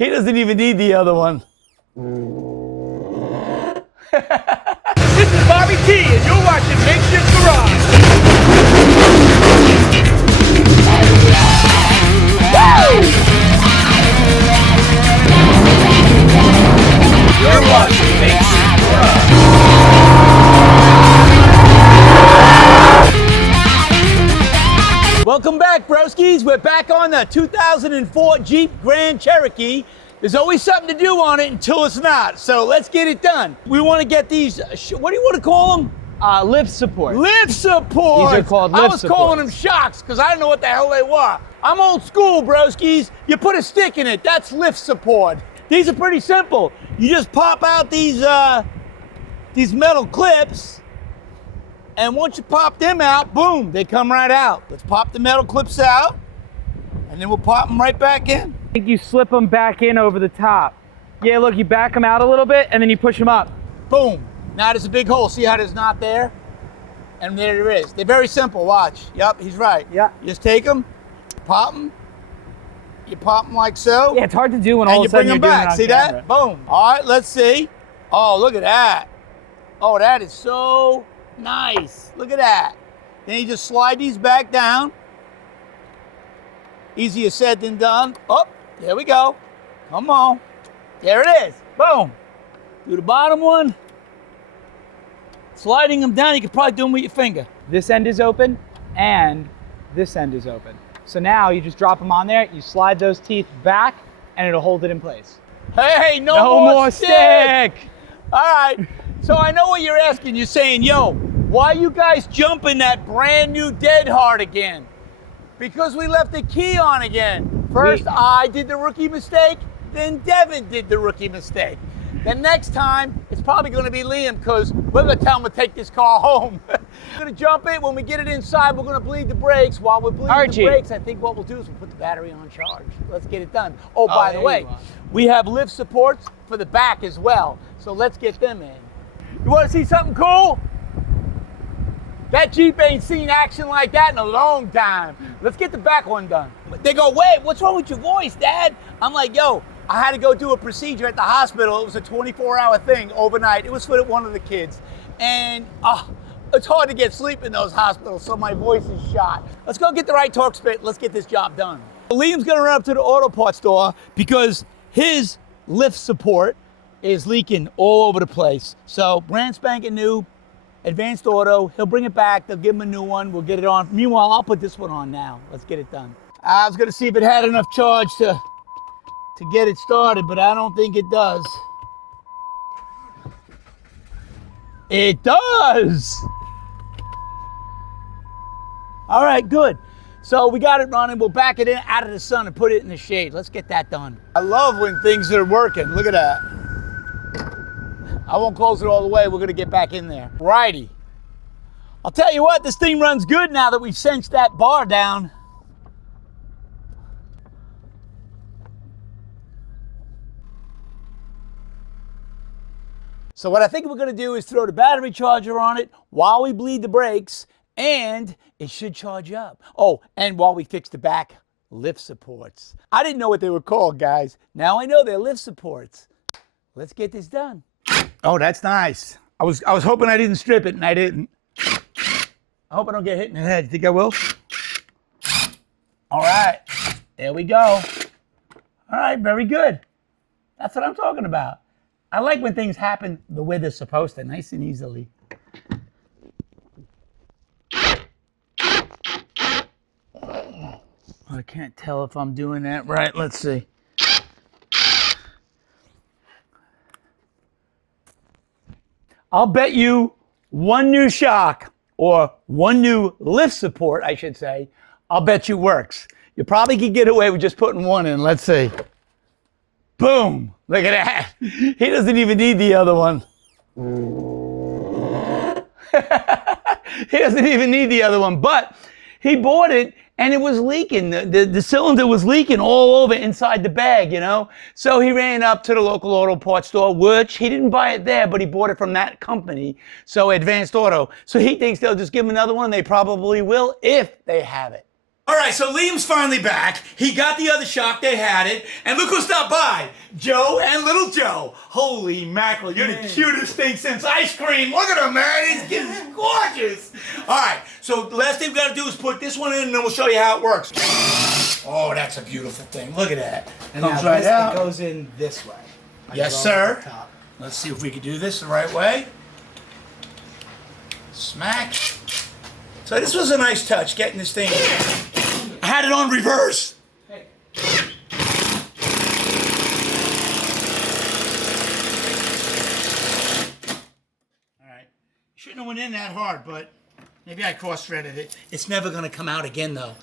He doesn't even need the other one. This is Bobby T, and you're watching Makeshift Garage. You're watching Makeshift Garage. Welcome back, broskies. We're back on the 2004 Jeep Grand Cherokee. There's always something to do on it until it's not. So let's get it done. We want to get these, what do you want to call them? Lift support. Lift support. These are called lift I was calling them shocks because I didn't know what the hell they were. I'm old school, broskies. You put a stick in it, that's lift support. These are pretty simple. You just pop out these metal clips, and once you pop them out, boom, they come right out. Let's pop the metal clips out, and then we'll pop them right back in. I think you slip them back in over the top. Yeah, look, you back them out a little bit, and then you push them up. Boom. Now there's a big hole. See how there's not there? And there it is. They're very simple. Watch. Yep, he's right. Yeah. You just take them, pop them. You pop them like so. Yeah, it's hard to do when all of a sudden you're doing it on camera. See that? Boom. All right, let's see. Oh, look at that. Oh, that is so nice. Look at that. Then you just slide these back down. Easier said than done. Oh, there we go. Come on. There it is. Boom. Do the bottom one. Sliding them down, you can probably do them with your finger. This end is open, and this end is open. So now you just drop them on there, you slide those teeth back, and it'll hold it in place. Hey, no more stick. All right. So I know what you're asking. You're saying, yo, why you guys jumping that brand new Dead Hard again? Because we left the key on again. First, I did the rookie mistake, then Devin did the rookie mistake. The next time, it's probably going to be Liam because we're going to tell him to take this car home. We're going to jump it. When we get it inside, we're going to bleed the brakes. While we're bleeding the brakes, I think what we'll do is we'll put the battery on charge. Let's get it done. Oh, by the way, we have lift supports for the back as well. So let's get them in. You want to see something cool? That Jeep ain't seen action like that in a long time. Let's get the back one done. They go, wait, what's wrong with your voice, Dad? I'm like, yo, I had to go do a procedure at the hospital. It was a 24-hour thing overnight. It was for one of the kids. And it's hard to get sleep in those hospitals, so my voice is shot. Let's go get the right torque spit. Let's get this job done. Liam's gonna run up to the auto parts store because his lift support is leaking all over the place. So brand spanking new, Advanced Auto. He'll bring it back. They'll give him a new one. We'll get it on. Meanwhile, I'll put this one on now. Let's get it done. I was gonna see if it had enough charge to get it started, but I don't think it does. It does! All right, good. So we got it running. We'll back it in out of the sun and put it in the shade. Let's get that done. I love when things are working. Look at that. I won't close it all the way. We're gonna get back in there. Righty. I'll tell you what, this thing runs good now that we've cinched that bar down. So what I think we're gonna do is throw the battery charger on it while we bleed the brakes, and it should charge up. Oh, and while we fix the back lift supports. I didn't know what they were called, guys. Now I know they're lift supports. Let's get this done. Oh, that's nice. I was hoping I didn't strip it, and I didn't. I hope I don't get hit in the head. You think I will? All right, there we go. All right, very good. That's what I'm talking about. I like when things happen the way they're supposed to, nice and easily. I can't tell if I'm doing that right. Let's see. I'll bet you one new shock, or one new lift support, I should say, I'll bet you works. You probably could get away with just putting one in. Let's see. Boom. Look at that. He doesn't even need the other one. He doesn't even need the other one, but he bought it and it was leaking. The cylinder was leaking all over inside the bag, you know? So he ran up to the local auto parts store, which he didn't buy it there, but he bought it from that company, so Advanced Auto. So he thinks they'll just give him another one. They probably will if they have it. All right, so Liam's finally back. He got the other shock. They had it. And look who stopped by. Joe and little Joe. Holy mackerel, you're the cutest thing since ice cream. Look at him, man. He's gorgeous. All right, so the last thing we've got to do is put this one in, and then we'll show you how it works. Oh, that's a beautiful thing. Look at that. And Comes now right this, out. It goes in this way. Yes, sir. Let's see if we can do this the right way. Smack. So this was a nice touch, getting this thing. I had it on reverse. Hey. All right. Shouldn't have went in that hard, but maybe I cross-threaded it. It's never going to come out again, though.